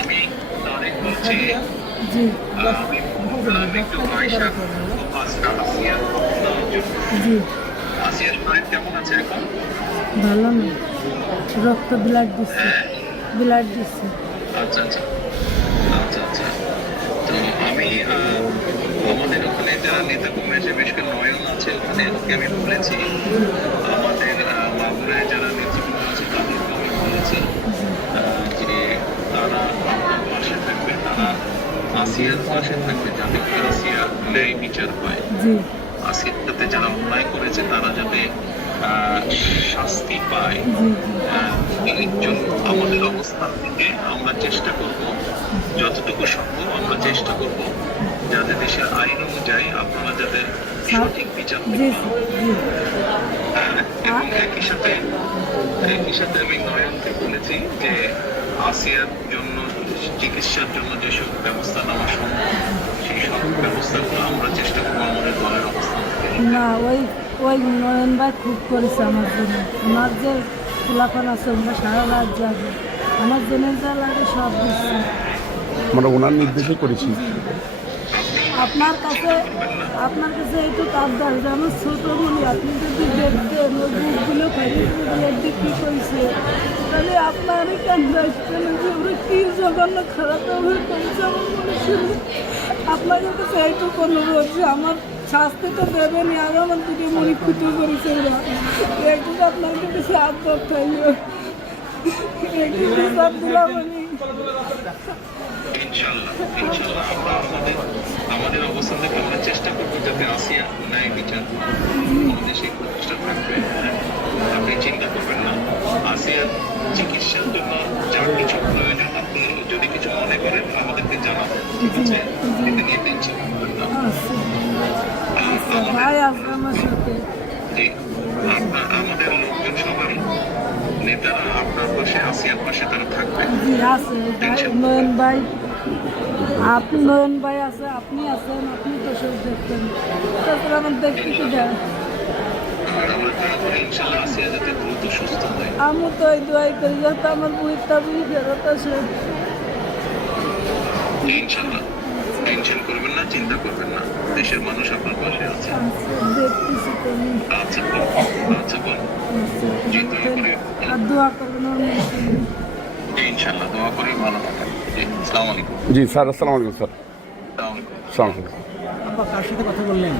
আমি তারেক বলছি। জি আমি একটু আয়শা আসিয়ার জি আসিয়ার শরীর কেমন আছে এখন? ভালো না, রক্ত ব্লাড দিচ্ছে, হ্যাঁ, ব্লাড দিচ্ছে। আচ্ছা আচ্ছা আচ্ছা আচ্ছা। তো আমি আমাদের ওখানে যারা নেতা কর্মী আছে, বিশেষ করে নয়ন আছে ওখানে, ওকে আমি বলেছি। আমাদের মাগুরায় যারা নেতৃবৃন্দ আছে তাদেরকে আমি বলেছি যে তারা আপনার পাশে থাকবে, তারা আসিয়ার পাশে থাকবে যাতে করে আসিয়ার ন্যায় বিচার হয়। জি আসিয়ার সাথে যারা অন্যায় করেছে তারা যাতে শাস্তি পায়। জি এর জন্য আমাদের অবস্থান থেকে আমরা চেষ্টা করব, যতটুকু সম্ভব আমরা চেষ্টা করব যাতে দেশের আইন অনুযায়ী আপনারা যাতে সঠিক বিচার জি পান। জি এবং একই সাথে আমি নয়নকে বলেছি যে আসিয়ার জন্য চিকিৎসার জন্য যেসব ব্যবস্থা নেওয়া সম্ভব সেই সব ব্যবস্থাগুলো আমরা চেষ্টা করবো আমাদের দলের অবস্থান থেকে নিতে। না, ওই ওই নয়ন ভাই খুব করেছে আমার জন্য। আমার যে খোলাফান আছে ওরা সারা রাত যাবে, আমার জন্য যা লাগে সব দিচ্ছে। আমরা ওনার নির্দেশে করেছি। আপনার কাছে এইটুকু আবদার যে আমার ছোট মনি আপনি যদি দেখতেন ওই বুকগুলো ফেরিগুলো বিক্রি করেছে, তাহলে আপনারই কেন রাখতেন যে ওরা কী জঘন্য খারাপ ব্যবহার করেছে আমার মনে শুনে। আপনাদের কাছে এইটুকু অনুরোধ যে আমার শাস্তি তো দেবেনি, আর আমার দিকে মনে ক্ষতি করেছে ওরা, একটু আপনার কাছে আবদার থাকবে, একটু বিচার দিলাম আমি। ইনশাল্লাহ ইনশাল্লাহ আমরা আমাদের অবস্থান থেকে আমরা চেষ্টা করবো যাতে আসিয়া ন্যায় বিচার পায়। আমাদের সেই প্রচেষ্টা থাকবে। আপনি চিন্তা করবেন না, আসিয়ার চিকিৎসার জন্য যা কিছু প্রয়োজন আপনি যদি কিছু মনে করেন আমাদেরকে জানাবেন, ঠিক আছে? এটা নিয়ে টেনশন করবেন না। ভাই আসবে আমার সাথে। জি, আমাদের লোকজন সবাই নেতারা আপনার পাশে, আসিয়ার পাশে তারা থাকবে। জি আছে ভাই, নয়ন ভাই, আপনি নয়ন ভাই আছে, আপনি আছেন, আপনি তো সব দেখতেন, তারপরে আমার দেখতে কি দেয়। আর আমরা দোয়া করি ইনশাল্লাহ আসিয়া যাতে দ্রুত সুস্থ হয়। আমি তো এই দোয়াই করি যাতে আমার বুড়িটা বুড়ি ফেরত আসে। ইনশাল্লাহ টেনশন করবেন না, চিন্তা করবেন না, দেশের মানুষ আপনার পাশে আছে। দেখতেছি তো আমি। আচ্ছা আচ্ছা বল। জি, দোয়া করে আর দোয়া করবেন ওর মধ্যে। ইনশাল্লাহ দোয়া করে ভালো থাকেন। জি, আসসালামু আলাইকুম। জি স্যার, আসসালামু আলাইকুম স্যার। আসসালামু আলাইকুম। আসসালামু আলাইকুম। আপা কার সাথে কথা বললেন?